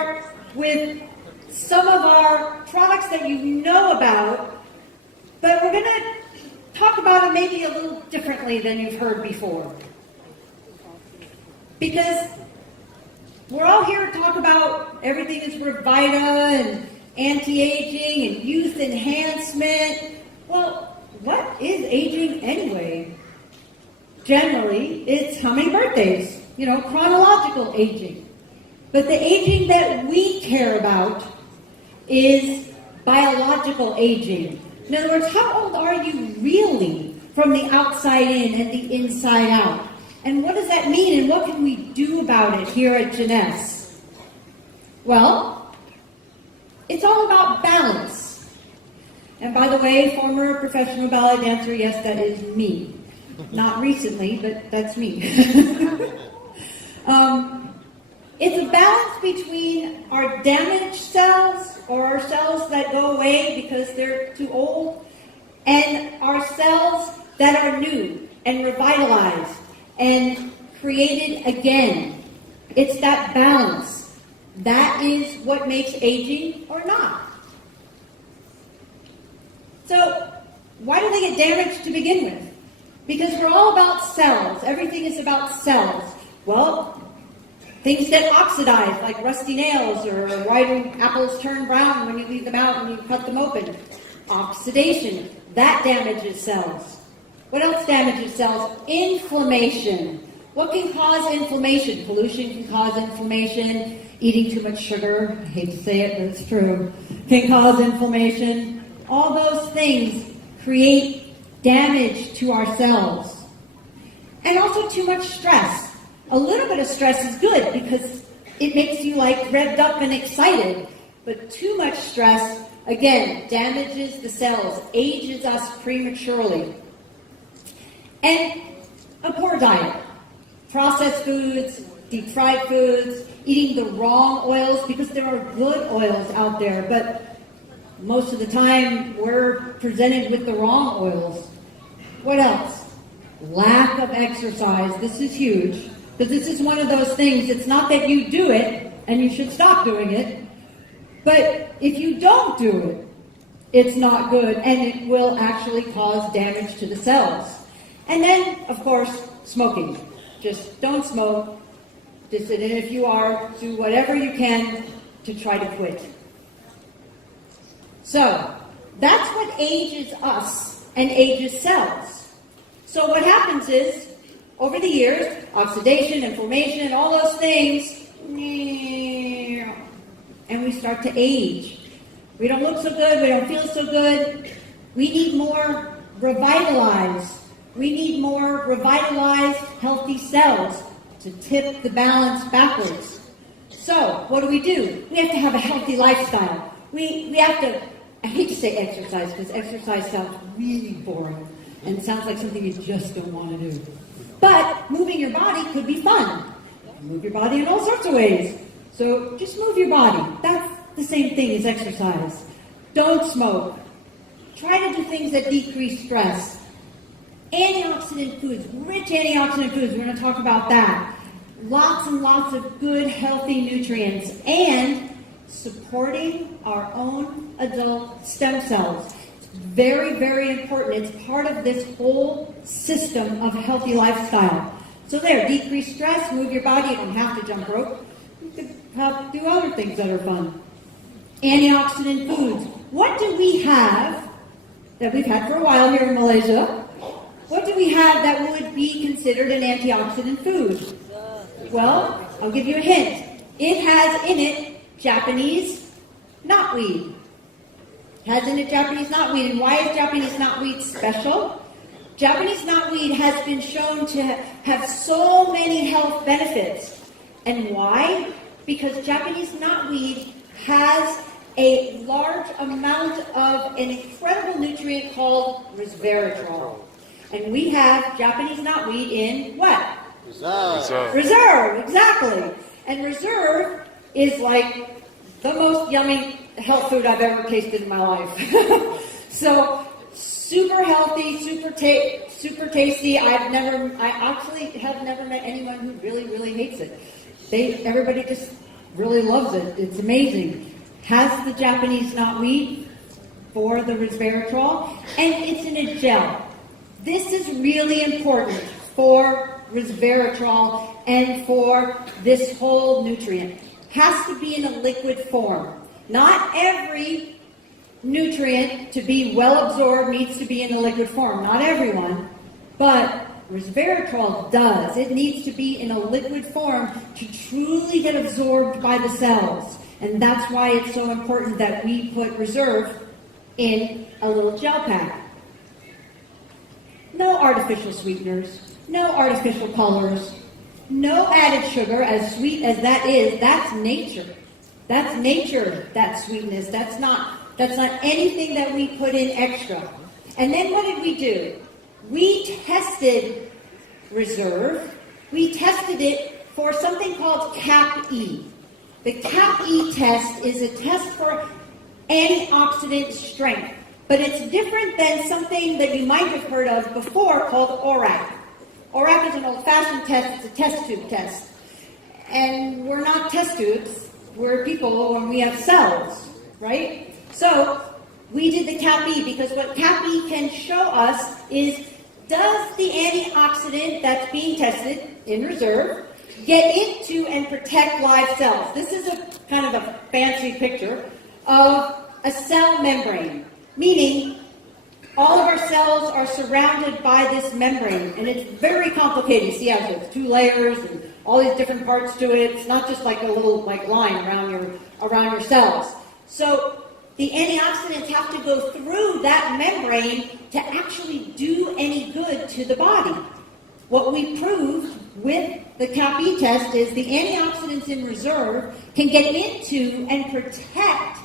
start with some of our products that you know about, but we're going to talk about it maybe a little differently than you've heard before. Because we're all here to talk about everything is Revita and anti-aging and youth enhancement. Well, what is aging anyway? Generally, it's how many birthdays, chronological aging. But the aging that we care about is biological aging. In other words, how old are you really from the outside in and the inside out? And what does that mean, and what can we do about it here at Jeunesse? Well, it's all about balance. And by the way, former professional ballet dancer, yes, that is me. Not recently, but that's me. It's a balance between our damaged cells, or our cells that go away because they're too old, and our cells that are new and revitalized and created again. It's that balance. That is what makes aging or not. So, why do they get damaged to begin with? Because we're all about cells. Everything is about cells. Well, things get oxidized, like rusty nails, or why do apples turn brown when you leave them out and you cut them open? Oxidation. That damages cells. What else damages cells? Inflammation. What can cause inflammation? Pollution can cause inflammation. Eating too much sugar, I hate to say it, but it's true, can cause inflammation. All those things create damage to our cells. And also too much stress. A little bit of stress is good because it makes you revved up and excited. But too much stress, again, damages the cells, ages us prematurely. And a poor diet. Processed foods, deep fried foods, eating the wrong oils, because there are good oils out there, but most of the time we're presented with the wrong oils. What else? Lack of exercise. This is huge, because this is one of those things, it's not that you do it, and you should stop doing it, but if you don't do it, it's not good, and it will actually cause damage to the cells. And then, of course, smoking. Just don't smoke. And if you are, do whatever you can to try to quit. So, that's what ages us and ages cells. So what happens is, over the years, oxidation, inflammation, all those things, and we start to age. We don't look so good, we don't feel so good. We need more revitalized. We need more revitalized, healthy cells to tip the balance backwards. So, what do? We have to have a healthy lifestyle. We have to, I hate to say exercise, because exercise sounds really boring, and it sounds like something you just don't want to do. But moving your body could be fun. Move your body in all sorts of ways. So, just move your body. That's the same thing as exercise. Don't smoke. Try to do things that decrease stress. Antioxidant foods, rich antioxidant foods, we're going to talk about that. Lots and lots of good, healthy nutrients, and supporting our own adult stem cells. It's very, very important. It's part of this whole system of healthy lifestyle. So there, decrease stress, move your body. You don't have to jump rope. You could do other things that are fun. Antioxidant foods. What do we have that we've had for a while here in Malaysia? What do we have that would be considered an antioxidant food? Well, I'll give you a hint. It has in it Japanese knotweed. It has in it Japanese knotweed. And why is Japanese knotweed special? Japanese knotweed has been shown to have so many health benefits. And why? Because Japanese knotweed has a large amount of an incredible nutrient called resveratrol. And we have Japanese knotweed in what? Reserve. Reserve, exactly. And reserve is like the most yummy health food I've ever tasted in my life. So, super healthy, super tasty. I actually have never met anyone who really, really hates it. Everybody just really loves it. It's amazing. Has the Japanese knotweed for the resveratrol, and it's in a gel. This is really important for resveratrol and for this whole nutrient. Has to be in a liquid form. Not every nutrient to be well absorbed needs to be in a liquid form. Not everyone, but resveratrol does. It needs to be in a liquid form to truly get absorbed by the cells. And that's why it's so important that we put reserve in a little gel pack. No artificial sweeteners, no artificial colors, no added sugar. As sweet as that is, that's nature. That's nature, that sweetness. That's not anything that we put in extra. And then what did we do? We tested reserve. We tested it for something called CAP-E. The CAP-E test is a test for antioxidant strength, but it's different than something that you might have heard of before called ORAC. ORAC is an old-fashioned test. It's a test tube test. And we're not test tubes. We're people and we have cells, right? So we did the CAP-E because what CAP-E can show us is, does the antioxidant that's being tested in reserve get into and protect live cells? This is a kind of a fancy picture of a cell membrane, meaning all of our cells are surrounded by this membrane, and it's very complicated. You see how it's 2 layers and all these different parts to it. It's not just like a little line around your cells. So the antioxidants have to go through that membrane to actually do any good to the body. What we proved with the CAP-E test is the antioxidants in reserve can get into and protect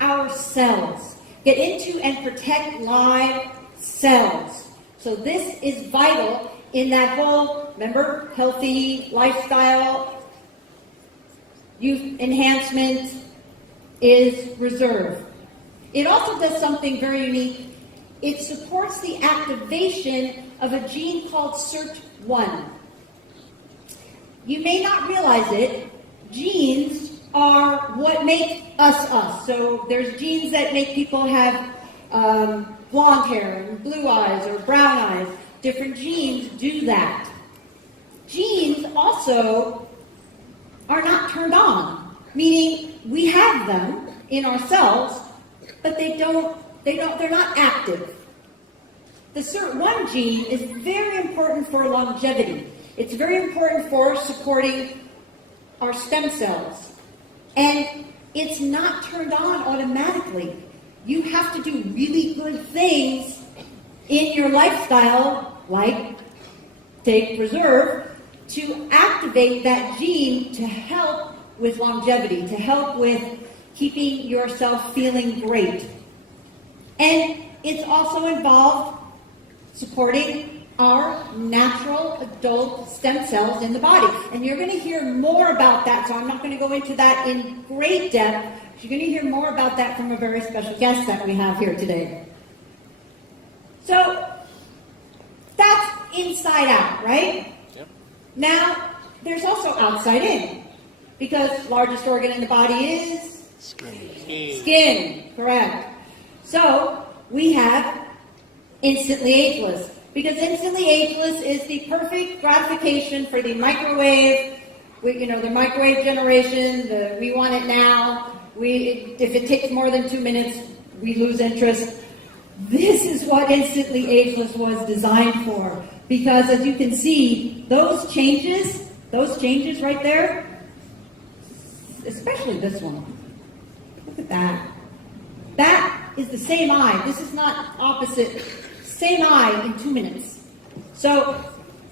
our cells, get into and protect live cells. So this is vital in that whole, remember, healthy lifestyle, youth enhancement is reserve. It also does something very unique. It supports the activation of a gene called SIRT1. You may not realize it. Genes are what make us us. So there's genes that make people have blonde hair and blue eyes or brown eyes. Different genes do that. Genes also are not turned on, meaning we have them in ourselves, but they're not active. The SIRT1 gene is very important for longevity. It's very important for supporting our stem cells. And it's not turned on automatically. You have to do really good things in your lifestyle, like take reserve, to activate that gene to help with longevity, to help with keeping yourself feeling great. And it's also involved supporting our natural adult stem cells in the body. And you're going to hear more about that, so I'm not going to go into that in great depth. You're going to hear more about that from a very special guest that we have here today. So that's inside out, right? Yep. Now, there's also outside in, because largest organ in the body is skin, correct. So we have instantly ageless, because instantly ageless is the perfect gratification for the microwave. The microwave generation. We want it now. If it takes more than 2 minutes, we lose interest. This is what instantly ageless was designed for, because as you can see, those changes right there, especially this one. Look at that. That is the same eye. This is not opposite. Same eye in 2 minutes. So,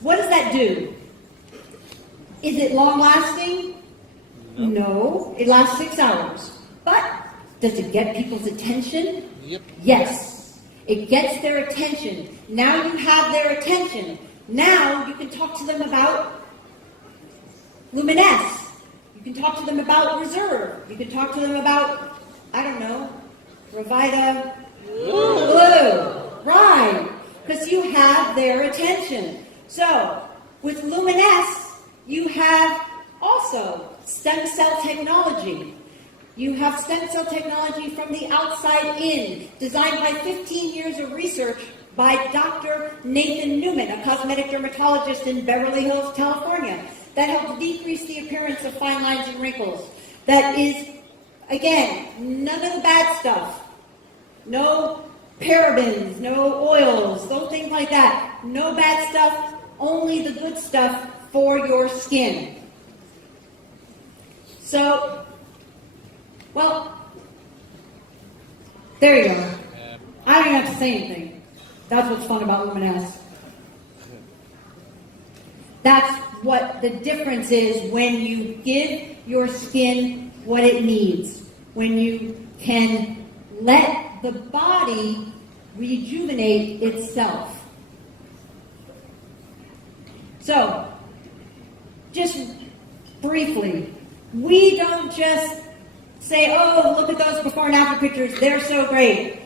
what does that do? Is it long-lasting? No. It lasts 6 hours. But does it get people's attention? Yep. Yes. It gets their attention. Now you have their attention. Now you can talk to them about Jeunesse. You can talk to them about reserve. You can talk to them about, RevitaBlu. Right. Because you have their attention. So, with Jeunesse, you have also Stem cell technology. You have stem cell technology from the outside in, designed by 15 years of research by Dr. Nathan Newman, a cosmetic dermatologist in Beverly Hills, California, that helps decrease the appearance of fine lines and wrinkles. That is, again, none of the bad stuff. No parabens, no oils, those things like that. No bad stuff, only the good stuff for your skin. So, well, there you go. I don't even have to say anything. That's what's fun about Luminance. That's what the difference is when you give your skin what it needs. When you can let the body rejuvenate itself. So, just briefly, we don't just say, oh, look at those before and after pictures, they're so great.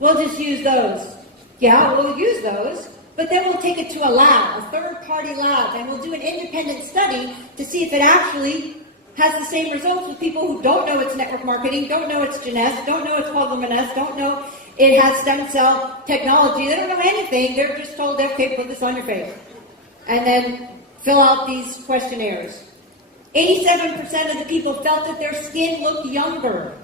We'll just use those. Yeah, we'll use those, but then we'll take it to a lab, a third-party lab, and we'll do an independent study to see if it actually has the same results with people who don't know it's network marketing, don't know it's Jeunesse, don't know it's called Luminance, don't know it has stem cell technology. They don't know anything. They're just told, okay, put this on your face. And then fill out these questionnaires. 87% of the people felt that their skin looked younger.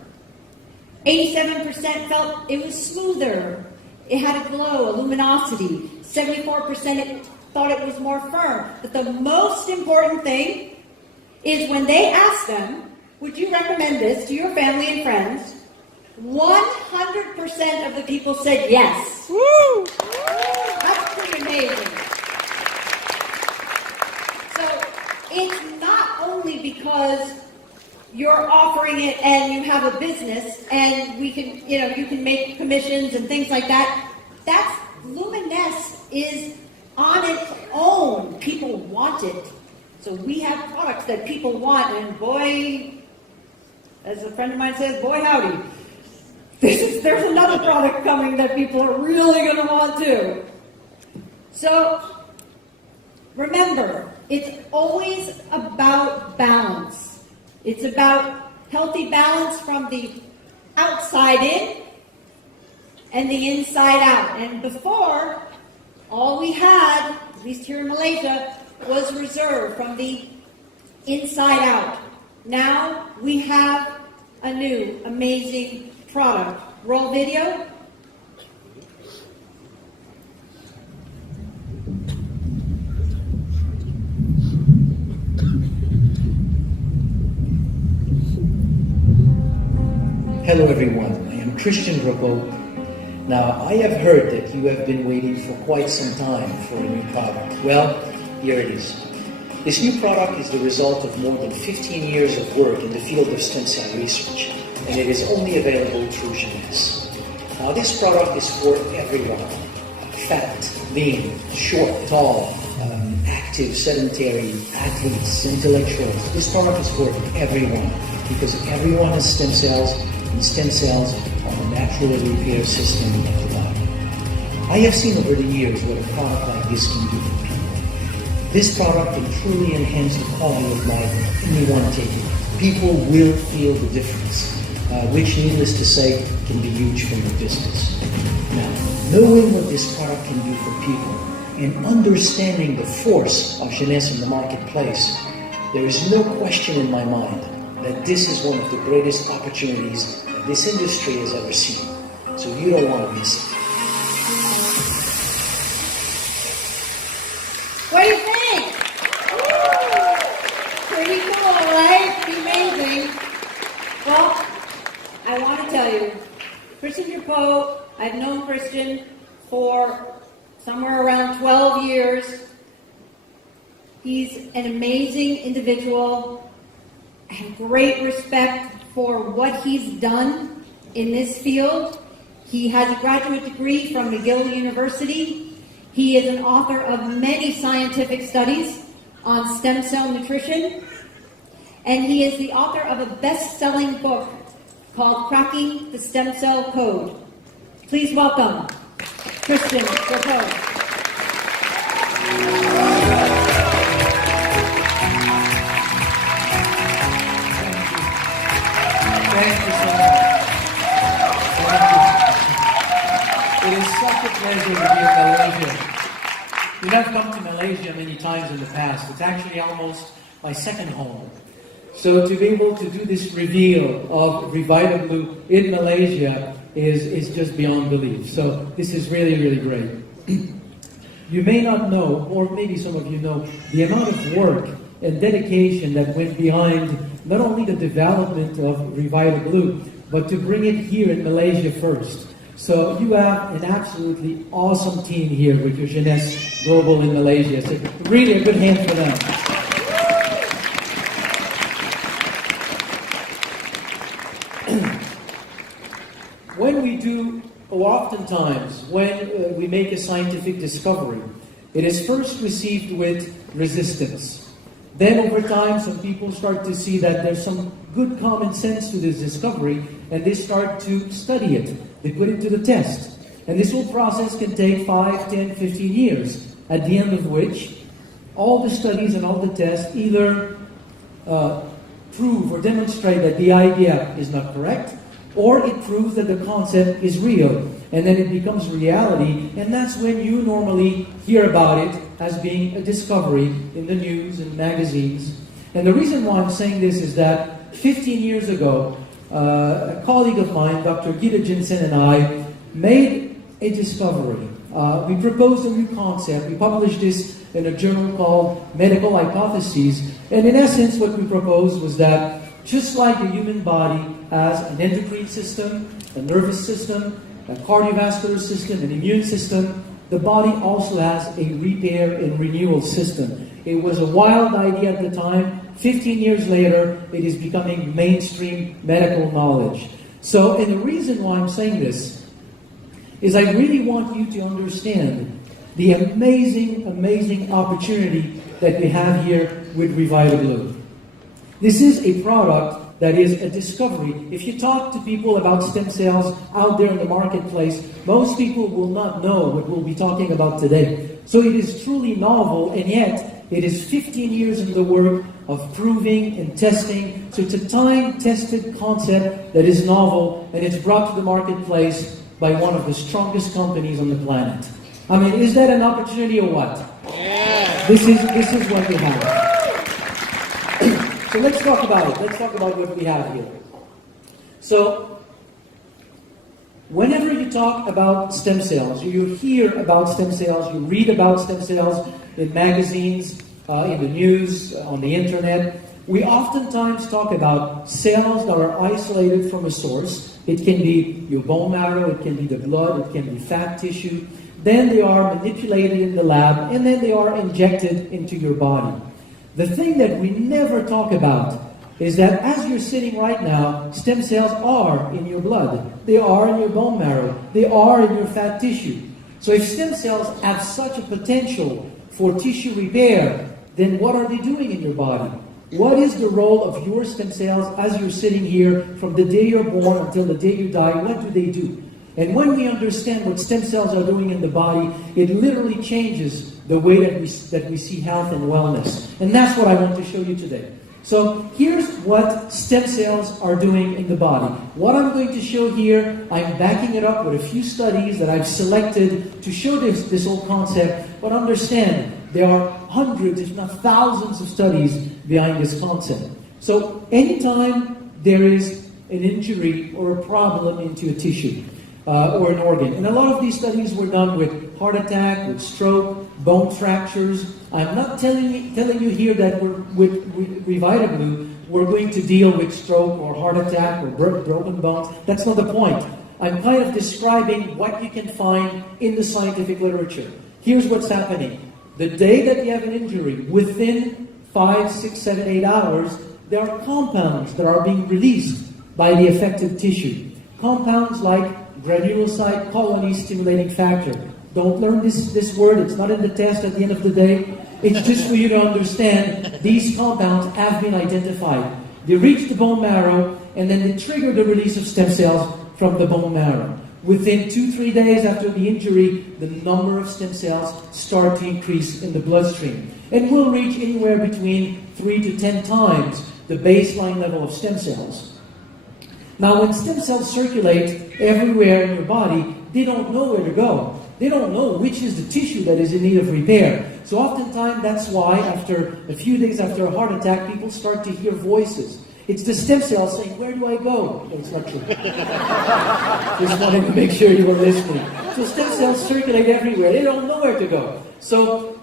87% felt it was smoother. It had a glow, a luminosity. 74% thought it was more firm. But the most important thing is when they asked them, would you recommend this to your family and friends? 100% of the people said yes. Woo! That's pretty amazing. So it's not only because you're offering it and you have a business and we can, you can make commissions and things like that. That's Luminance is on its own. People want it. So we have products that people want, and boy, as a friend of mine says, boy howdy. There's another product coming that people are really going to want too. So remember, it's always about balance. It's about healthy balance from the outside in and the inside out. And before, all we had, at least here in Malaysia, was reserved from the inside out. Now we have a new amazing product. Roll video. Hello everyone, I am Christian Drapeau. Now, I have heard that you have been waiting for quite some time for a new product. Well, here it is. This new product is the result of more than 15 years of work in the field of stem cell research, and it is only available through Jeunesse. Now, this product is for everyone. Fat, lean, short, tall, active, sedentary, athletes, intellectuals. This product is for everyone because everyone has stem cells, and stem cells are the natural repair system of the body. I have seen over the years what a product like this can do for people. This product can truly enhance the quality of life of anyone taking it. People will feel the difference, which, needless to say, can be huge for your business. Now, knowing what this product can do for people and understanding the force of Jeunesse in the marketplace, there is no question in my mind that this is one of the greatest opportunities that this industry has ever seen. So you don't want to miss it. What do you think? Pretty cool, right? Amazing. Well, I want to tell you, Christian Drapeau, I've known Christian for somewhere around 12 years. He's an amazing individual. I have great respect for what he's done in this field. He has a graduate degree from McGill University. He is an author of many scientific studies on stem cell nutrition. And he is the author of a best-selling book called Cracking the Stem Cell Code. Please welcome Christian Drapeau. You know, I've come to Malaysia many times in the past. It's actually almost my second home. So to be able to do this reveal of RevitaBlu in Malaysia is just beyond belief. So this is really, really great. You may not know, or maybe some of you know, the amount of work and dedication that went behind not only the development of RevitaBlu, but to bring it here in Malaysia first. So you have an absolutely awesome team here with your Jeunesse Global in Malaysia. So really a good hand for them. When we do, or oftentimes, when we make a scientific discovery, it is first received with resistance. Then over time, some people start to see that there's some good common sense to this discovery, and they start to study it. They put it to the test. And this whole process can take 5, 10, 15 years, at the end of which all the studies and all the tests either prove or demonstrate that the idea is not correct, or it proves that the concept is real, and then it becomes reality, and that's when you normally hear about it as being a discovery in the news and magazines. And the reason why I'm saying this is that 15 years ago, a colleague of mine, Dr. Gita Jensen, and I made a discovery. We proposed a new concept. We published this in a journal called Medical Hypotheses, and in essence what we proposed was that just like the human body has an endocrine system, a nervous system, a cardiovascular system, an immune system, the body also has a repair and renewal system. It was a wild idea at the time. 15 years later, it is becoming mainstream medical knowledge. So, and the reason why I'm saying this is I really want you to understand the amazing, amazing opportunity that we have here with RevitaBlu. This is a product that is a discovery. If you talk to people about stem cells out there in the marketplace, most people will not know what we'll be talking about today. So it is truly novel, and yet it is 15 years in the work of proving and testing. So it's a time-tested concept that is novel, and it's brought to the marketplace by one of the strongest companies on the planet. I mean, is that an opportunity or what? Yeah. This is what we have. So let's talk about it. Let's talk about what we have here. So, whenever you talk about stem cells, you hear about stem cells, you read about stem cells in magazines, in the news, on the internet, we oftentimes talk about cells that are isolated from a source. It can be your bone marrow, it can be the blood, it can be fat tissue. Then they are manipulated in the lab, and then they are injected into your body. The thing that we never talk about is that as you're sitting right now, stem cells are in your blood. They are in your bone marrow. They are in your fat tissue. So if stem cells have such a potential for tissue repair, then what are they doing in your body? What is the role of your stem cells as you're sitting here from the day you're born until the day you die? What do they do? And when we understand what stem cells are doing in the body, it literally changes the way that we see health and wellness. And that's what I want to show you today. So here's what stem cells are doing in the body. What I'm going to show here, I'm backing it up with a few studies that I've selected to show this whole concept. But understand, there are hundreds, if not thousands of studies behind this concept. So anytime there is an injury or a problem into a tissue, or an organ. And a lot of these studies were done with heart attack, with stroke, bone fractures. I'm not telling you here that with RevitaBlu, we're going to deal with stroke or heart attack or broken bones. That's not the point. I'm kind of describing what you can find in the scientific literature. Here's what's happening. The day that you have an injury, within 5, 6, 7, 8 hours, there are compounds that are being released by the affected tissue. Compounds like granulocyte colony stimulating factor. Don't learn this word, it's not in the test at the end of the day. It's just for you to understand these compounds have been identified. They reach the bone marrow, and then they trigger the release of stem cells from the bone marrow. Within 2-3 days after the injury, the number of stem cells start to increase in the bloodstream. And will reach anywhere between 3 to 10 times the baseline level of stem cells. Now, when stem cells circulate everywhere in your body, they don't know where to go. they don't know which is the tissue that is in need of repair. So oftentimes that's why after a few days after a heart attack, people start to hear voices. It's the stem cells saying, where do I go? No, it's not true. Just wanted to make sure you were listening. So stem cells circulate everywhere. They don't know where to go. So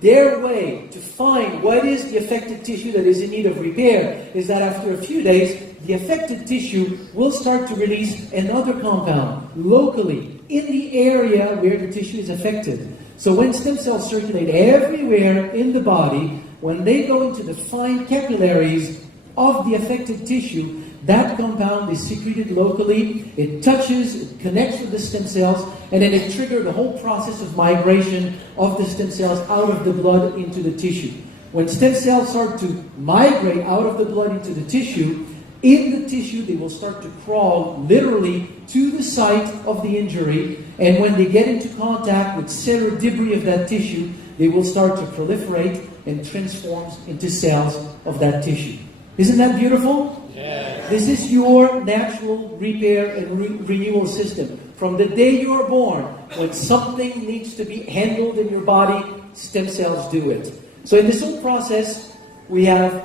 their way to find what is the affected tissue that is in need of repair is that after a few days, the affected tissue will start to release another compound locally in the area where the tissue is affected. So when stem cells circulate everywhere in the body, when they go into the fine capillaries of the affected tissue, that compound is secreted locally, it touches, it connects with the stem cells, and then it triggers the whole process of migration of the stem cells out of the blood into the tissue. When stem cells start to migrate out of the blood into the tissue, in the tissue they will start to crawl literally to the site of the injury, and when they get into contact with cellular debris of that tissue, they will start to proliferate and transform into cells of that tissue. Isn't that beautiful? Yes. This is your natural repair and renewal system. From the day you are born, when something needs to be handled in your body, stem cells do it. So in this whole process, we have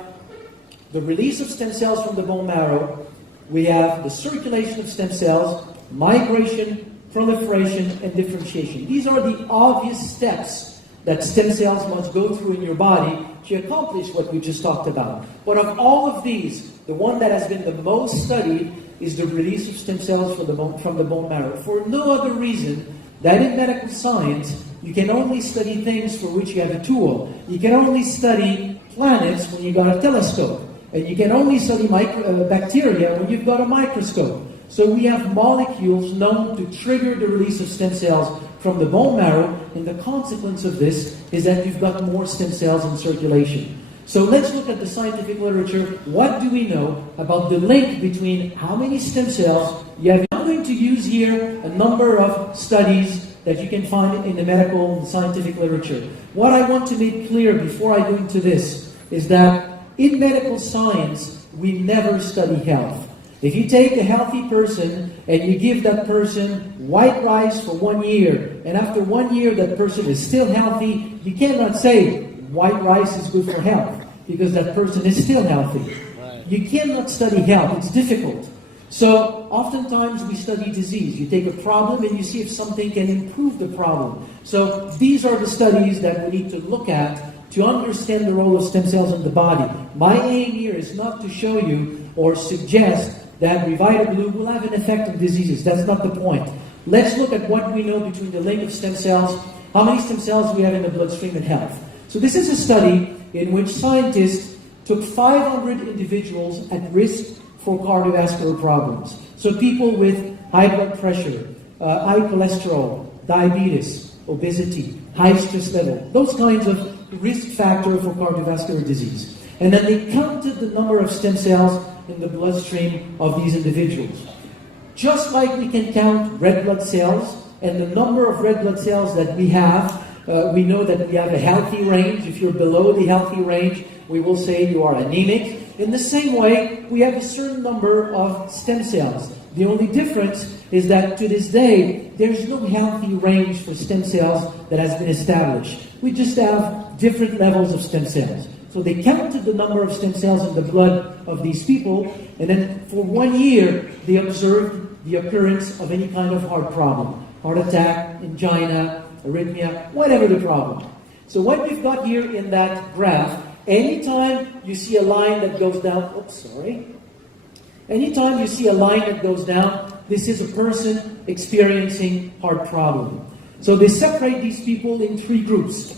the release of stem cells from the bone marrow, we have the circulation of stem cells, migration, proliferation, and differentiation. These are the obvious steps that stem cells must go through in your body to accomplish what we just talked about. But of all of these, the one that has been the most studied is the release of stem cells from the bone marrow. For no other reason that in medical science, you can only study things for which you have a tool. You can only study planets when you got a telescope. And you can only study bacteria when you've got a microscope. So we have molecules known to trigger the release of stem cells from the bone marrow, and the consequence of this is that you've got more stem cells in circulation. So let's look at the scientific literature. What do we know about the link between how many stem cells you have? I'm going to use here a number of studies that you can find in the medical and scientific literature. What I want to make clear before I go into this is that in medical science, we never study health. If you take a healthy person and you give that person white rice for 1 year, and after 1 year that person is still healthy, you cannot say white rice is good for health, because that person is still healthy. Right. You cannot study health, it's difficult. So oftentimes we study disease. You take a problem and you see if something can improve the problem. So these are the studies that we need to look at to understand the role of stem cells in the body. My aim here is not to show you or suggest that RevitaBlu will have an effect on diseases. That's not the point. Let's look at what we know between the link of stem cells, how many stem cells we have in the bloodstream, and health. So this is a study in which scientists took 500 individuals at risk for cardiovascular problems. So people with high blood pressure, high cholesterol, diabetes, obesity, high stress level, those kinds of risk factors for cardiovascular disease. And then they counted the number of stem cells in the bloodstream of these individuals. Just like we can count red blood cells, and the number of red blood cells that we have, we know that we have a healthy range. If you're below the healthy range, we will say you are anemic. In the same way, we have a certain number of stem cells. The only difference is that to this day, there's no healthy range for stem cells that has been established. We just have different levels of stem cells. So they counted the number of stem cells in the blood of these people, and then for 1 year, they observed the occurrence of any kind of heart problem. Heart attack, angina, arrhythmia, whatever the problem. So what we've got here in that graph, anytime you see a line that goes down, anytime you see a line that goes down, this is a person experiencing heart problem. So they separate these people in 3 groups.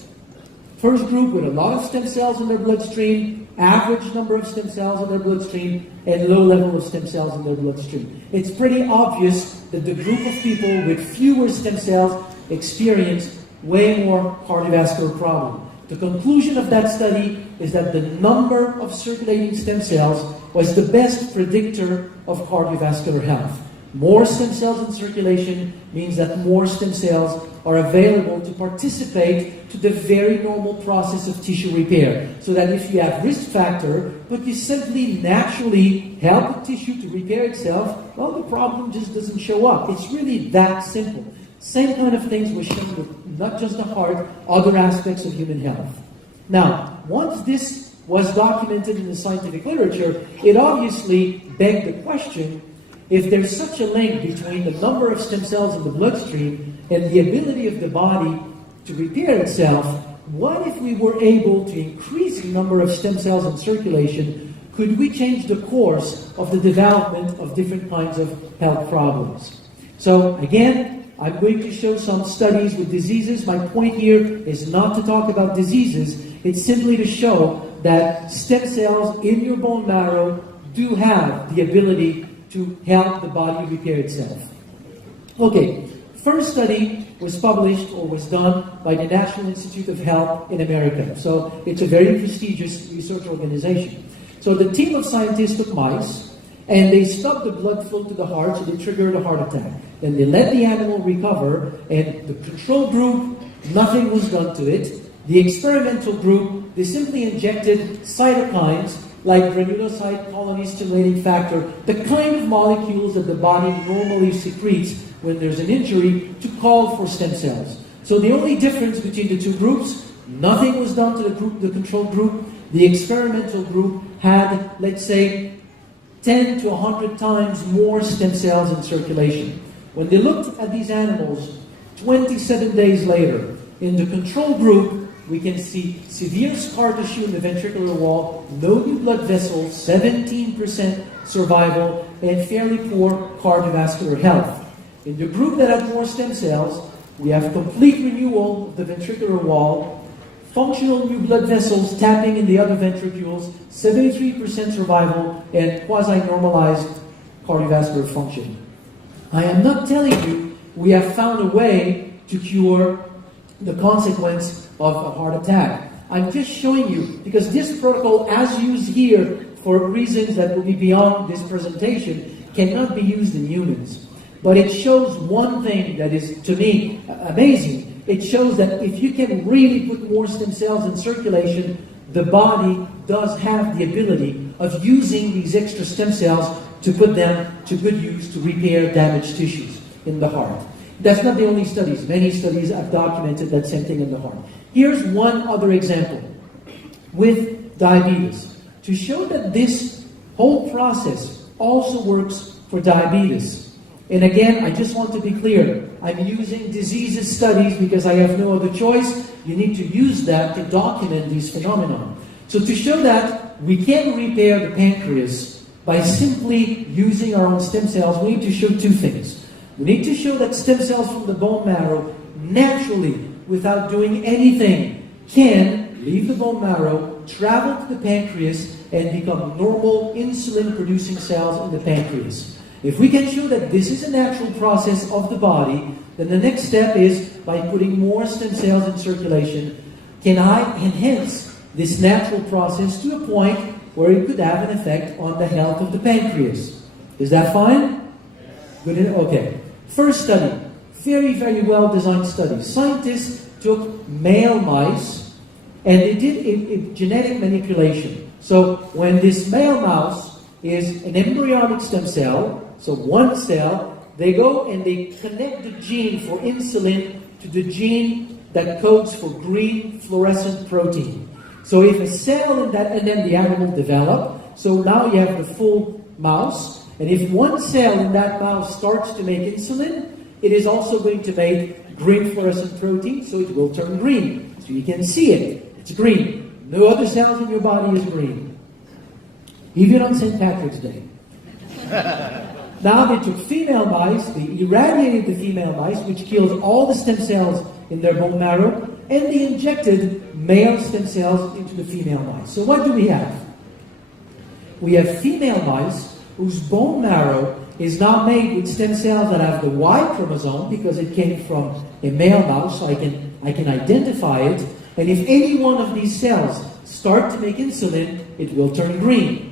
First group with a lot of stem cells in their bloodstream, average number of stem cells in their bloodstream, and low level of stem cells in their bloodstream. It's pretty obvious that the group of people with fewer stem cells experience way more cardiovascular problems. The conclusion of that study is that the number of circulating stem cells was the best predictor of cardiovascular health. More stem cells in circulation means that more stem cells are available to participate to the very normal process of tissue repair. So that if you have risk factor, but you simply naturally help the tissue to repair itself, well, the problem just doesn't show up. It's really that simple. Same kind of things were shown with not just the heart, other aspects of human health. Now, once this was documented in the scientific literature, it obviously begged the question, if there's such a link between the number of stem cells in the bloodstream and the ability of the body to repair itself, what if we were able to increase the number of stem cells in circulation? Could we change the course of the development of different kinds of health problems? So again, I'm going to show some studies with diseases. My point here is not to talk about diseases. It's simply to show that stem cells in your bone marrow do have the ability to help the body repair itself. Okay, first study was published or was done by the National Institute of Health in America. So it's a very prestigious research organization. So the team of scientists took mice and they stopped the blood flow to the heart, so they triggered a heart attack. Then they let the animal recover, and the control group, nothing was done to it. The experimental group, they simply injected cytokines like granulocyte colony stimulating factor, the kind of molecules that the body normally secretes when there's an injury to call for stem cells. So the only difference between the two groups, nothing was done to the control group. The experimental group had, let's say, 10 to 100 times more stem cells in circulation. When they looked at these animals 27 days later, in the control group, we can see severe scar tissue in the ventricular wall, no new blood vessels, 17% survival, and fairly poor cardiovascular health. In the group that had more stem cells, we have complete renewal of the ventricular wall, functional new blood vessels tapping in the other ventricules, 73% survival, and quasi-normalized cardiovascular function. I am not telling you we have found a way to cure the consequence of a heart attack. I'm just showing you, because this protocol, as used here for reasons that will be beyond this presentation, cannot be used in humans. But it shows one thing that is, to me, amazing. It shows that if you can really put more stem cells in circulation, the body does have the ability of using these extra stem cells to put them to good use to repair damaged tissues in the heart. That's not the only studies. Many studies have documented that same thing in the heart. Here's one other example with diabetes. To show that this whole process also works for diabetes. And again, I just want to be clear. I'm using diseases studies because I have no other choice. You need to use that to document these phenomena. So to show that we can repair the pancreas by simply using our own stem cells, we need to show two things. We need to show that stem cells from the bone marrow naturally, without doing anything, can leave the bone marrow, travel to the pancreas, and become normal insulin-producing cells in the pancreas. If we can show that this is a natural process of the body, then the next step is, by putting more stem cells in circulation, can I enhance this natural process to a point where it could have an effect on the health of the pancreas? Is that fine? Good. Okay. First study. Very, very well-designed study. Scientists took male mice and they did genetic manipulation. So when this male mouse is an embryonic stem cell, so one cell, they go and they connect the gene for insulin to the gene that codes for green fluorescent protein. So if a cell in that, and then the animal develop, so now you have the full mouse, and if one cell in that mouse starts to make insulin, it is also going to make green fluorescent protein, so it will turn green. So you can see it, it's green. No other cells in your body is green. Even on St. Patrick's Day. Now they took female mice, they irradiated the female mice, which kills all the stem cells in their bone marrow, and they injected male stem cells into the female mice. So what do we have? We have female mice whose bone marrow is now made with stem cells that have the Y chromosome because it came from a male mouse, so I can identify it. And if any one of these cells start to make insulin, it will turn green.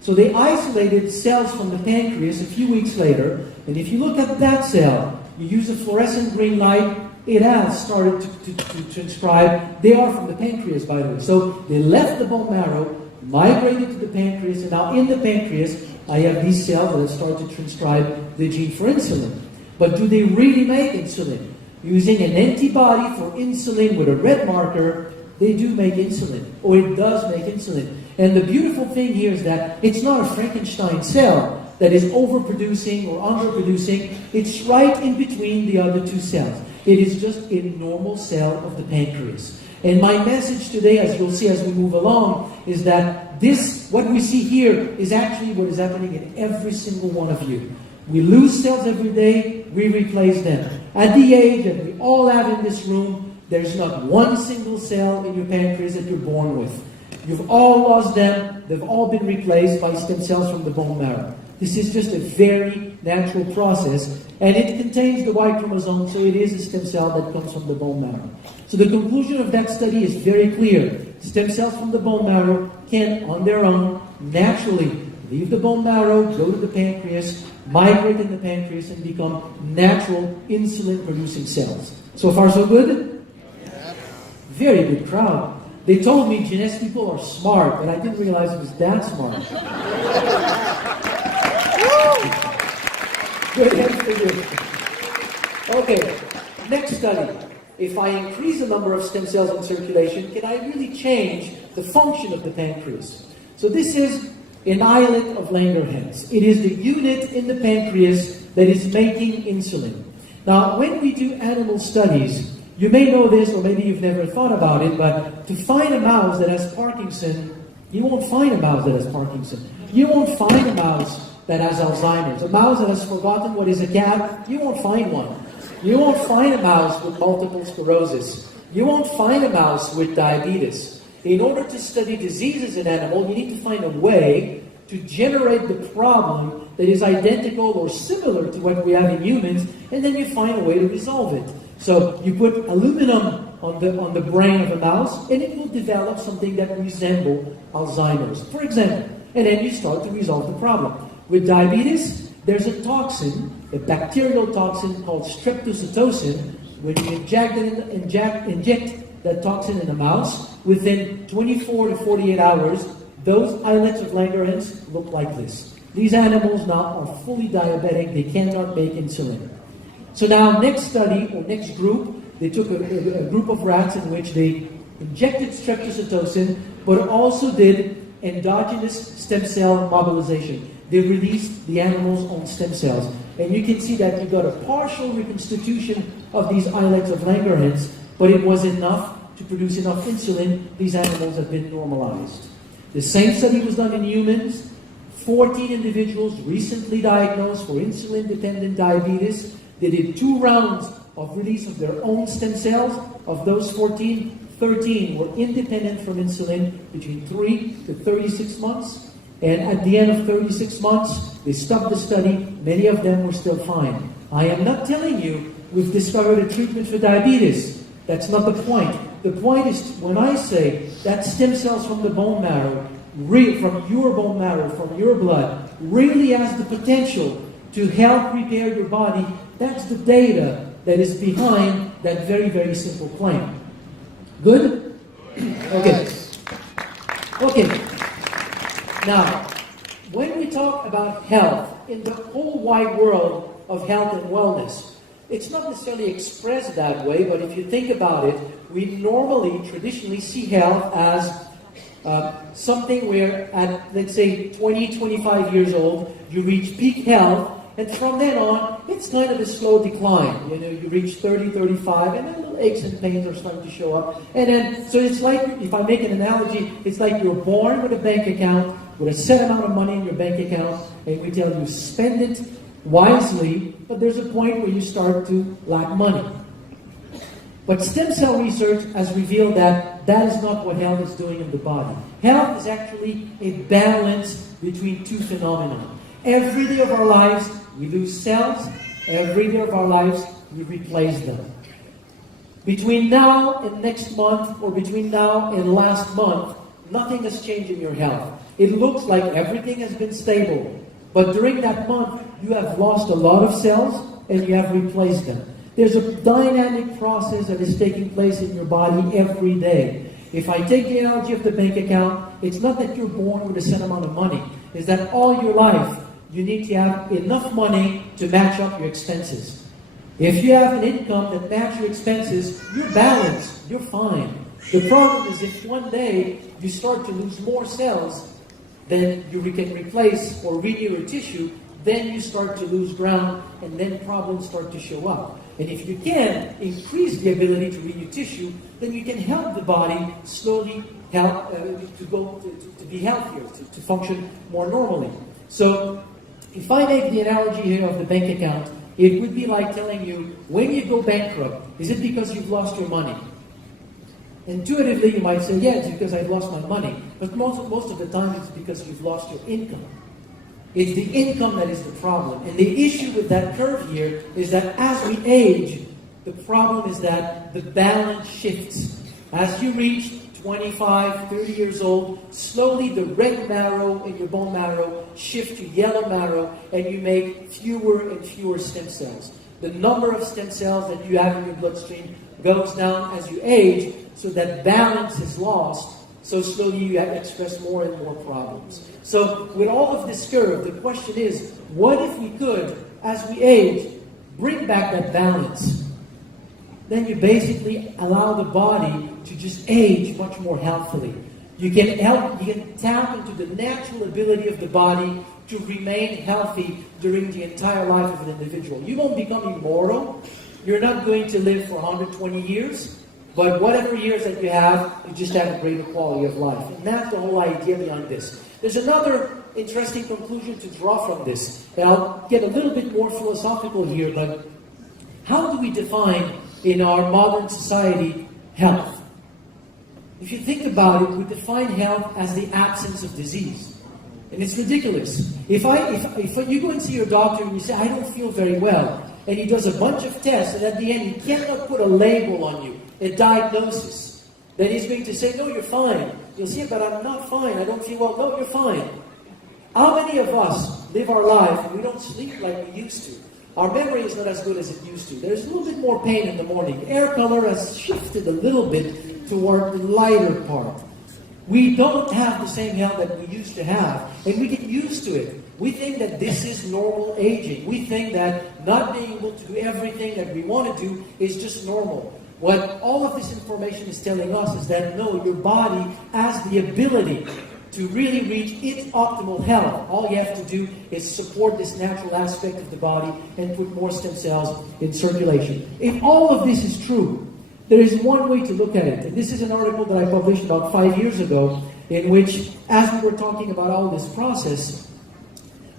So they isolated cells from the pancreas a few weeks later, and if you look at that cell, you use a fluorescent green light, it has started to transcribe. They are from the pancreas, by the way. So they left the bone marrow, migrated to the pancreas, and now in the pancreas, I have these cells that have started to transcribe the gene for insulin. But do they really make insulin? Using an antibody for insulin with a red marker, they do make insulin, or it does make insulin. And the beautiful thing here is that it's not a Frankenstein cell that is overproducing or underproducing. It's right in between the other two cells. It is just a normal cell of the pancreas. And my message today, as you'll see as we move along, is that this, what we see here, is actually what is happening in every single one of you. We lose cells every day, we replace them. At the age that we all have in this room, there's not one single cell in your pancreas that you're born with. You've all lost them, they've all been replaced by stem cells from the bone marrow. This is just a very natural process, and it contains the Y chromosome, so it is a stem cell that comes from the bone marrow. So the conclusion of that study is very clear. Stem cells from the bone marrow can, on their own, naturally leave the bone marrow, go to the pancreas, migrate in the pancreas, and become natural insulin-producing cells. So far, so good? Very good crowd. They told me Jeunesse people are smart, and I didn't realize it was that smart. Good hands for you. Okay, next study. If I increase the number of stem cells in circulation, can I really change the function of the pancreas? So this is an islet of Langerhans. It is the unit in the pancreas that is making insulin. Now, when we do animal studies, you may know this, or maybe you've never thought about it, but to find a mouse that has Parkinson, you won't find a mouse that has Parkinson. You won't find a mouse that has Alzheimer's. A mouse that has forgotten what is a cat, you won't find one. You won't find a mouse with multiple sclerosis. You won't find a mouse with diabetes. In order to study diseases in animals, you need to find a way to generate the problem that is identical or similar to what we have in humans, and then you find a way to resolve it. So you put aluminum on the brain of a mouse, and it will develop something that resembles Alzheimer's, for example. And then you start to resolve the problem. With diabetes, there's a toxin, a bacterial toxin called streptozotocin. When you inject that toxin in a mouse, within 24 to 48 hours, those islets of Langerhans look like this. These animals now are fully diabetic. They cannot make insulin. So now, next study, or next group, they took a group of rats in which they injected streptozotocin, but also did endogenous stem cell mobilization. They released the animal's own stem cells. And you can see that you got a partial reconstitution of these islets of Langerhans, but it was enough to produce enough insulin. These animals have been normalized. The same study was done in humans. 14 individuals recently diagnosed for insulin-dependent diabetes. They did 2 rounds of release of their own stem cells. Of those 14, 13 were independent from insulin between 3 to 36 months. And at the end of 36 months, they stopped the study. Many of them were still fine. I am not telling you we've discovered a treatment for diabetes. That's not the point. The point is when I say that stem cells from the bone marrow, from your bone marrow, from your blood, really has the potential to help repair your body, that's the data that is behind that very, very simple claim. Good? Okay. Okay. Now, when we talk about health, in the whole wide world of health and wellness, it's not necessarily expressed that way, but if you think about it, we normally, traditionally see health as something where at, let's say, 20, 25 years old, you reach peak health, and from then on, it's kind of a slow decline. You know, you reach 30, 35, and then little aches and pains are starting to show up. And then, so it's like, if I make an analogy, it's like you're born with a bank account, with a set amount of money in your bank account, and we tell you spend it wisely, but there's a point where you start to lack money. But stem cell research has revealed that that is not what health is doing in the body. Health is actually a balance between 2 phenomena. Every day of our lives, we lose cells. Every day of our lives, we replace them. Between now and next month, or between now and last month, nothing has changed in your health. It looks like everything has been stable. But during that month, you have lost a lot of cells and you have replaced them. There's a dynamic process that is taking place in your body every day. If I take the analogy of the bank account, it's not that you're born with a set amount of money. It's that all your life, you need to have enough money to match up your expenses. If you have an income that matches your expenses, you're balanced, you're fine. The problem is if one day you start to lose more cells than you can replace or renew your tissue, then you start to lose ground and then problems start to show up. And if you can increase the ability to renew tissue, then you can help the body slowly help to be healthier, to function more normally. So if I make the analogy here of the bank account, it would be like telling you, when you go bankrupt, is it because you've lost your money? Intuitively, you might say, yeah, it's because I've lost my money. But most of the time, it's because you've lost your income. It's the income that is the problem. And the issue with that curve here is that as we age, the problem is that the balance shifts. As you reach 25, 30 years old, slowly the red marrow in your bone marrow shift to yellow marrow, and you make fewer and fewer stem cells. The number of stem cells that you have in your bloodstream goes down as you age, so that balance is lost. So slowly you have to express more and more problems. So with all of this curve, the question is, what if we could, as we age, bring back that balance? Then you basically allow the body to just age much more healthily. You can tap into the natural ability of the body to remain healthy during the entire life of an individual. You won't become immortal. You're not going to live for 120 years. But whatever years that you have, you just have a greater quality of life. And that's the whole idea behind this. There's another interesting conclusion to draw from this. And I'll get a little bit more philosophical here, but how do we define in our modern society health? If you think about it, we define health as the absence of disease. And it's ridiculous. If you go and see your doctor and you say, I don't feel very well, and he does a bunch of tests, and at the end he cannot put a label on you, a diagnosis, then he's going to say, no, you're fine. You'll say, but I'm not fine. I don't feel well. No, you're fine. How many of us live our life and we don't sleep like we used to? Our memory is not as good as it used to. There's a little bit more pain in the morning. Air color has shifted a little bit toward the lighter part. We don't have the same health that we used to have, and we get used to it. We think that this is normal aging. We think that not being able to do everything that we want to do is just normal. What all of this information is telling us is that no, your body has the ability to really reach its optimal health. All you have to do is support this natural aspect of the body and put more stem cells in circulation. If all of this is true, there is one way to look at it. And this is an article that I published about 5 years ago, in which, as we were talking about all this process,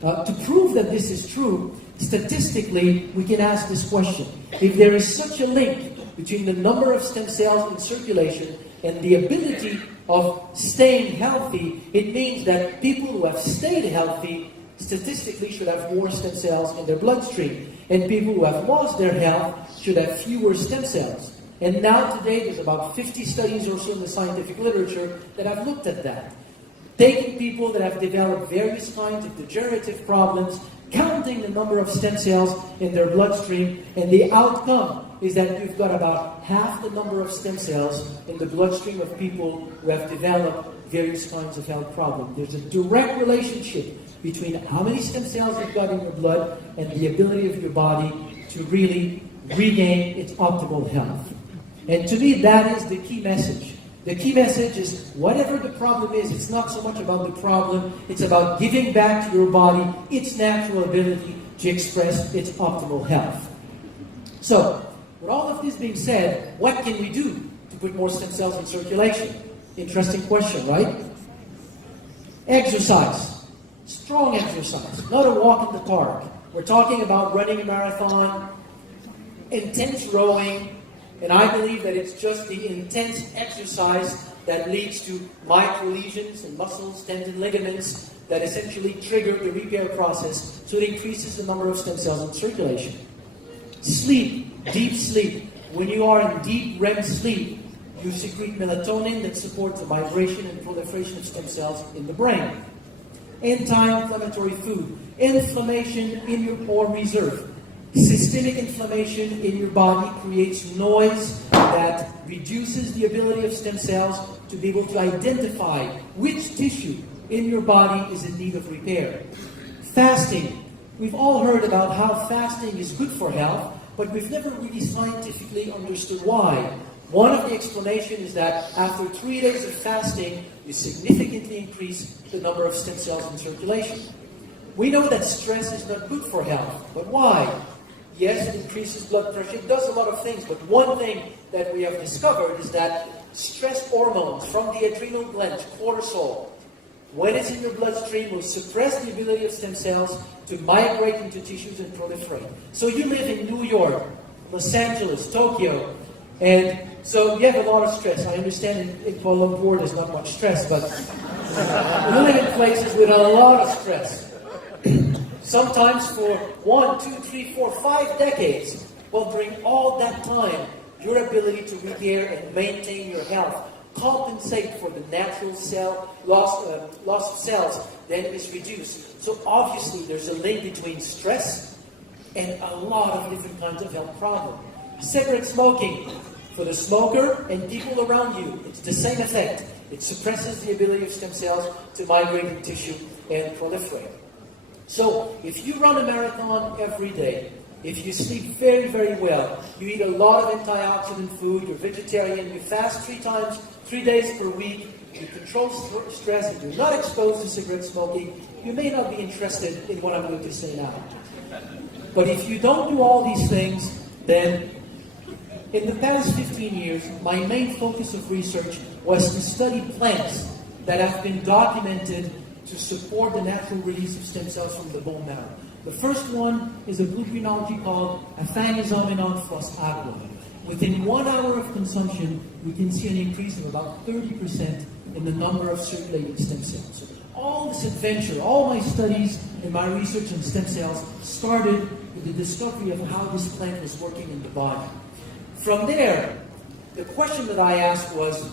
to prove that this is true, statistically, we can ask this question. If there is such a link between the number of stem cells in circulation and the ability of staying healthy, it means that people who have stayed healthy statistically should have more stem cells in their bloodstream, and people who have lost their health should have fewer stem cells. And now today there's about 50 studies or so in the scientific literature that have looked at that. Taking people that have developed various kinds of degenerative problems, counting the number of stem cells in their bloodstream, and the outcome is that you've got about half the number of stem cells in the bloodstream of people who have developed various kinds of health problems. There's a direct relationship between how many stem cells you've got in your blood and the ability of your body to really regain its optimal health. And to me, that is the key message. The key message is, whatever the problem is, it's not so much about the problem, it's about giving back to your body its natural ability to express its optimal health. So, with all of this being said, what can we do to put more stem cells in circulation? Interesting question, right? Exercise. Strong exercise. Not a walk in the park. We're talking about running a marathon, intense rowing, and I believe that it's just the intense exercise that leads to micro-lesions and muscles, tendon, ligaments that essentially trigger the repair process, so it increases the number of stem cells in circulation. Sleep, deep sleep. When you are in deep REM sleep, you secrete melatonin that supports the migration and proliferation of stem cells in the brain. Anti-inflammatory food. Inflammation in your pore reserve. Systemic inflammation in your body creates noise that reduces the ability of stem cells to be able to identify which tissue in your body is in need of repair. Fasting. We've all heard about how fasting is good for health, but we've never really scientifically understood why. One of the explanations is that after 3 days of fasting, you significantly increase the number of stem cells in circulation. We know that stress is not good for health, but why? Yes, it increases blood pressure, it does a lot of things, but one thing that we have discovered is that stress hormones from the adrenal glands, cortisol, when it's in your bloodstream, will suppress the ability of stem cells to migrate into tissues and proliferate. So you live in New York, Los Angeles, Tokyo, and so you have a lot of stress. I understand in Kuala Lumpur there's not much stress, but you live in places with a lot of stress. Sometimes for 1, 2, 3, 4, 5 decades. Well, during all that time, your ability to repair and maintain your health, compensate for the natural loss of cells, then is reduced. So obviously there's a link between stress and a lot of different kinds of health problems. Cigarette smoking, for the smoker and people around you, it's the same effect. It suppresses the ability of stem cells to migrate in tissue and proliferate. So if you run a marathon every day, if you sleep very, very well, you eat a lot of antioxidant food, you're vegetarian, you fast 3 days per week, you control stress, and you're not exposed to cigarette smoking, you may not be interested in what I'm going to say now. But if you don't do all these things, then in the past 15 years, my main focus of research was to study plants that have been documented to support the natural release of stem cells from the bone marrow. The first one is a gluconology called Aphanizomenon aqua. Within 1 hour of consumption, we can see an increase of about 30% in the number of circulating stem cells. So all this adventure, all my studies and my research on stem cells started with the discovery of how this plant was working in the body. From there, the question that I asked was,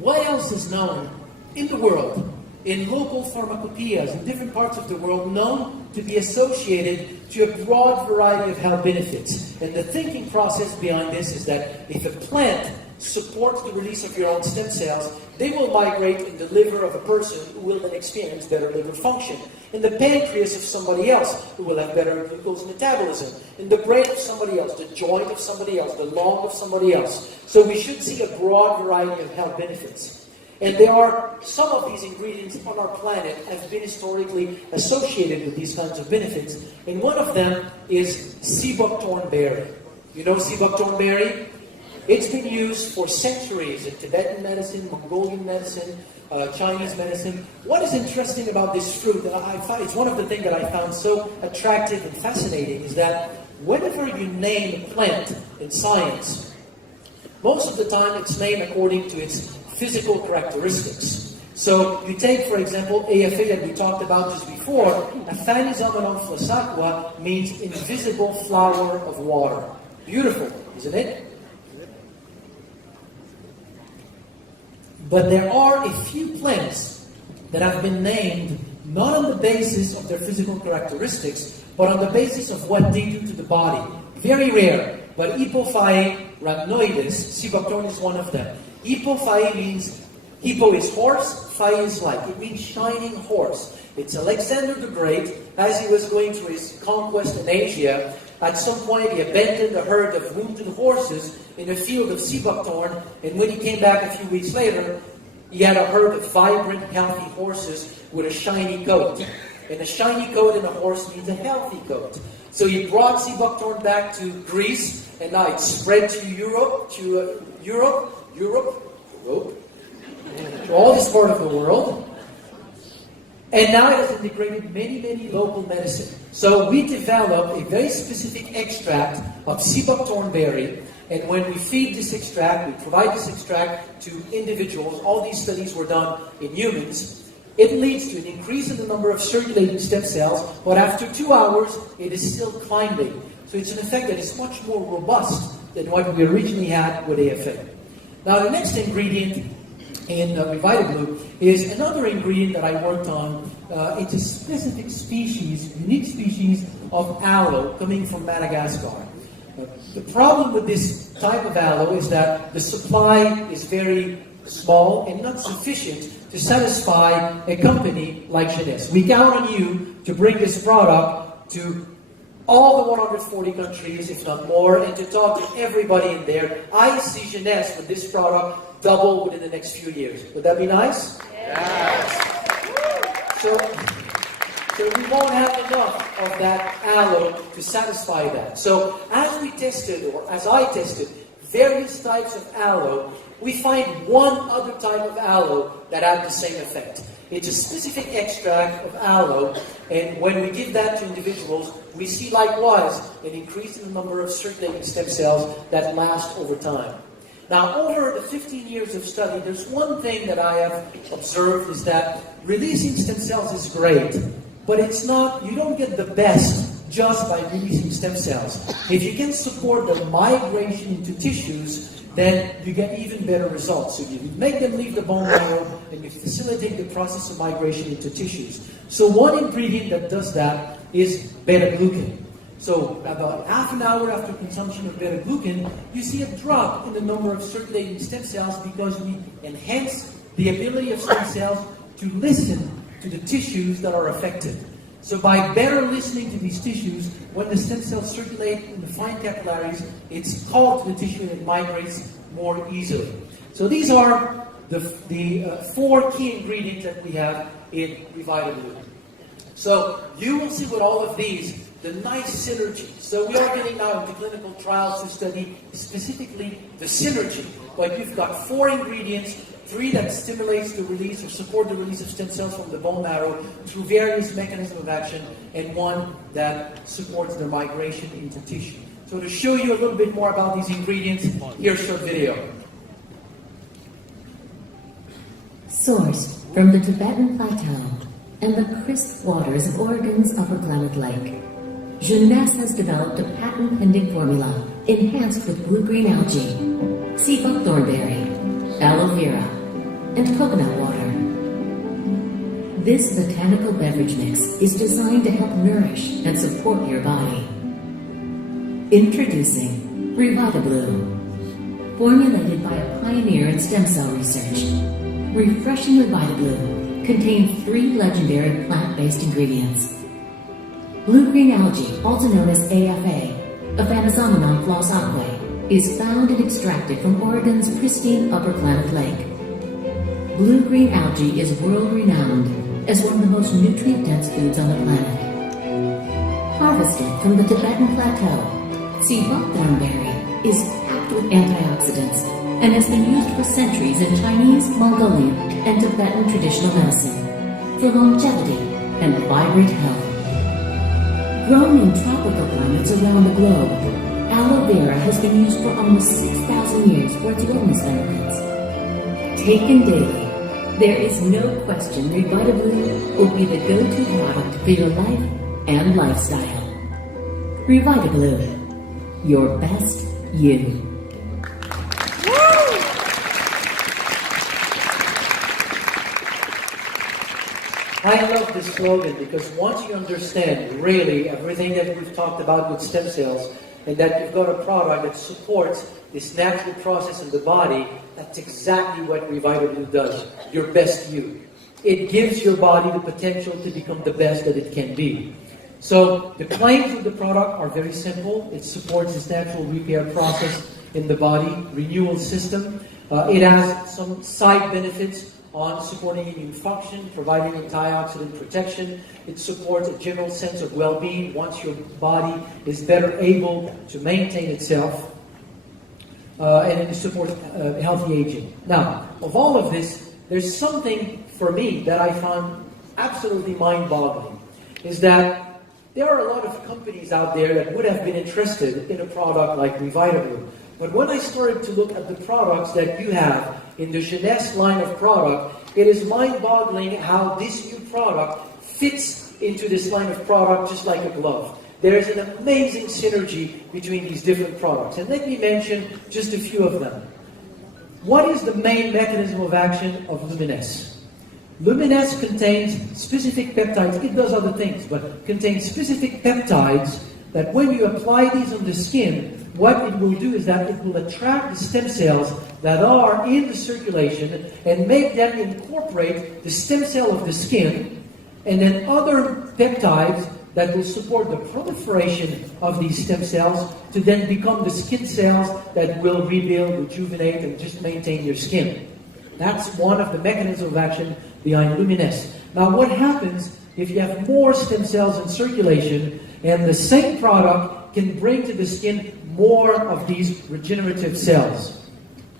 what else is known in the world, in local pharmacopoeias in different parts of the world, known to be associated to a broad variety of health benefits? And the thinking process behind this is that if a plant supports the release of your own stem cells, they will migrate in the liver of a person who will then experience better liver function, in the pancreas of somebody else who will have better glucose metabolism, in the brain of somebody else, the joint of somebody else, the lung of somebody else. So we should see a broad variety of health benefits. And there are some of these ingredients on our planet have been historically associated with these kinds of benefits. And one of them is sea buckthorn berry. You know sea buckthorn berry? It's been used for centuries in Tibetan medicine, Mongolian medicine, Chinese medicine. What is interesting about this fruit, and I find it's one of the things that I found so attractive and fascinating, is that whenever you name a plant in science, most of the time it's named according to its physical characteristics. So you take, for example, AFA that we talked about just before. Aphanizomenon aqua means invisible flower of water. Beautiful, isn't it? But there are a few plants that have been named not on the basis of their physical characteristics, but on the basis of what they do to the body. Very rare, but Hippophae rhamnoides, sea buckthorn is one of them. Hippophae means, hippo is horse, phae is like. It means shining horse. It's Alexander the Great, as he was going through his conquest in Asia. At some point, he abandoned a herd of wounded horses in a field of sea buckthorn, and when he came back a few weeks later, he had a herd of vibrant, healthy horses with a shiny coat. And a shiny coat in a horse means a healthy coat. So he brought sea buckthorn back to Greece, and now it's spread to Europe, to all this part of the world. And now it has integrated many, many local medicine. So we developed a very specific extract of sea buckthorn berry, and when we feed this extract, we provide this extract to individuals. All these studies were done in humans. It leads to an increase in the number of circulating stem cells, but after 2 hours, it is still climbing. So it's an effect that is much more robust than what we originally had with AFA. Now the next ingredient in RevitaBlu is another ingredient that I worked on. It's a specific species, unique species of aloe coming from Madagascar. The problem with this type of aloe is that the supply is very small and not sufficient to satisfy a company like Jeunesse. We count on you to bring this product to all the 140 countries, if not more, and to talk to everybody in there. I see Jeunesse with this product double within the next few years. Would that be nice? Yes. So we won't have enough of that aloe to satisfy that. So as we tested, or as I tested, various types of aloe, we find one other type of aloe that had the same effect. It's a specific extract of aloe, and when we give that to individuals, we see likewise an increase in the number of circulating stem cells that last over time. Now, over the 15 years of study, there's one thing that I have observed is that releasing stem cells is great, but it's not, you don't get the best just by releasing stem cells. If you can support the migration into tissues, then you get even better results. So you make them leave the bone marrow and you facilitate the process of migration into tissues. So one ingredient that does that is beta-glucan. So about half an hour after consumption of beta-glucan, you see a drop in the number of circulating stem cells because we enhance the ability of stem cells to listen to the tissues that are affected. So by better listening to these tissues, when the stem cells circulate in the fine capillaries, it's called to the tissue and it migrates more easily. So these are the 4 key ingredients that we have in RevitaBlu. So you will see with all of these the nice synergy. So we are getting now into clinical trials to study specifically the synergy. But you've got 4 ingredients, 3 that stimulates the release or support the release of stem cells from the bone marrow through various mechanisms of action, and 1 that supports their migration into tissue. So to show you a little bit more about these ingredients, here's a short video. Sourced from the Tibetan Plateau and the crisp waters of Oregon's Upper Klamath Lake, Jeunesse has developed a patent-pending formula enhanced with blue-green algae, sea buckthornberry, aloe vera, and coconut water. This botanical beverage mix is designed to help nourish and support your body. Introducing RevitaBlu. Formulated by a pioneer in stem cell research, refreshing RevitaBlu contains 3 legendary plant-based ingredients. Blue-green algae, also known as AFA, Aphanizomenon floss aquae, is found and extracted from Oregon's pristine Upper Klamath Lake. Blue-green algae is world-renowned as one of the most nutrient-dense foods on the planet. Harvested from the Tibetan Plateau, sea buckthornberry is packed with antioxidants and has been used for centuries in Chinese, Mongolian, and Tibetan traditional medicine for longevity and vibrant health. Grown in tropical climates around the globe, aloe vera has been used for almost 6,000 years for its wellness benefits. Taken daily, there is no question RevitaBlu will be the go-to product for your life and lifestyle. RevitaBlu, your best you. I love this slogan because once you understand really everything that we've talked about with stem cells, and that you've got a product that supports this natural process in the body, that's exactly what RevitaBlu does. Your best you. It gives your body the potential to become the best that it can be. So the claims of the product are very simple. It supports this natural repair process in the body, renewal system. It has some side benefits on supporting immune function, providing antioxidant protection. It supports a general sense of well-being once your body is better able to maintain itself. And it supports healthy aging. Now, of all of this, there's something for me that I found absolutely mind-boggling, is that there are a lot of companies out there that would have been interested in a product like RevitaBlu. But when I started to look at the products that you have in the Jeunesse line of product, it is mind-boggling how this new product fits into this line of product just like a glove. There is an amazing synergy between these different products. And let me mention just a few of them. What is the main mechanism of action of Luminesse? Luminesse contains specific peptides. It does other things, but contains specific peptides that when you apply these on the skin, what it will do is that it will attract the stem cells that are in the circulation and make them incorporate the stem cell of the skin, and then other peptides that will support the proliferation of these stem cells to then become the skin cells that will rebuild, rejuvenate, and just maintain your skin. That's one of the mechanisms of action behind Luminesse. Now, what happens if you have more stem cells in circulation and the same product can bring to the skin more of these regenerative cells?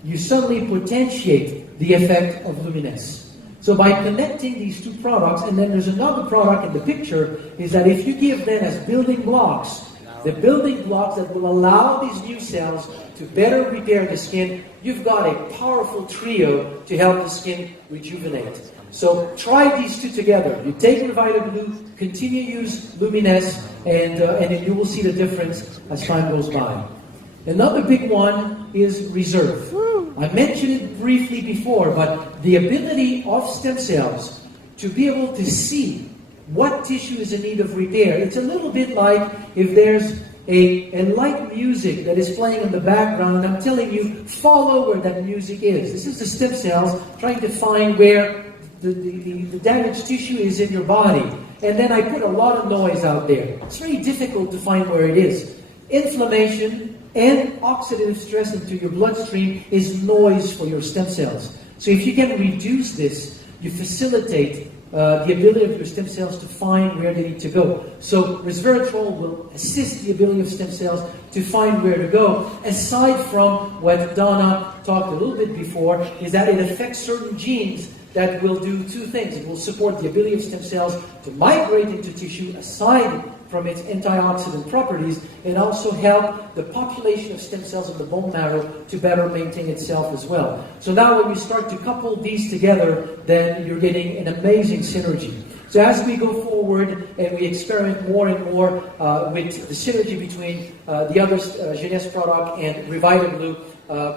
You suddenly potentiate the effect of Luminesse. So by connecting these two products, and then there's another product in the picture, is that if you give them as building blocks, the building blocks that will allow these new cells to better repair the skin, you've got a powerful trio to help the skin rejuvenate. So try these two together. You take RevitaBlu, continue to use Luminesse, and then you will see the difference as time goes by. Another big one is reserve. I mentioned it briefly before, but the ability of stem cells to be able to see what tissue is in need of repair. It's a little bit like if there's a light music that is playing in the background, and I'm telling you, follow where that music is. This is the stem cells trying to find where the damaged tissue is in your body. And then I put a lot of noise out there. It's very difficult to find where it is. Inflammation and oxidative stress into your bloodstream is noise for your stem cells. So if you can reduce this, you facilitate the ability of your stem cells to find where they need to go. So resveratrol will assist the ability of stem cells to find where to go. Aside from what Donna talked a little bit before, is that it affects certain genes that will do two things. It will support the ability of stem cells to migrate into tissue aside from its antioxidant properties, and also help the population of stem cells in the bone marrow to better maintain itself as well. So now when you start to couple these together, then you're getting an amazing synergy. So as we go forward and we experiment more and more with the synergy between the other Jeunesse product and RevitaBlu,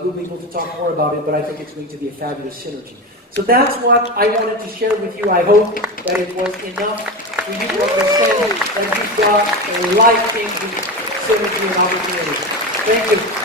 we'll be able to talk more about it, but I think it's going to be a fabulous synergy. So that's what I wanted to share with you. I hope that it was enough for you to understand that you've got a life-changing synergy and opportunity. Thank you.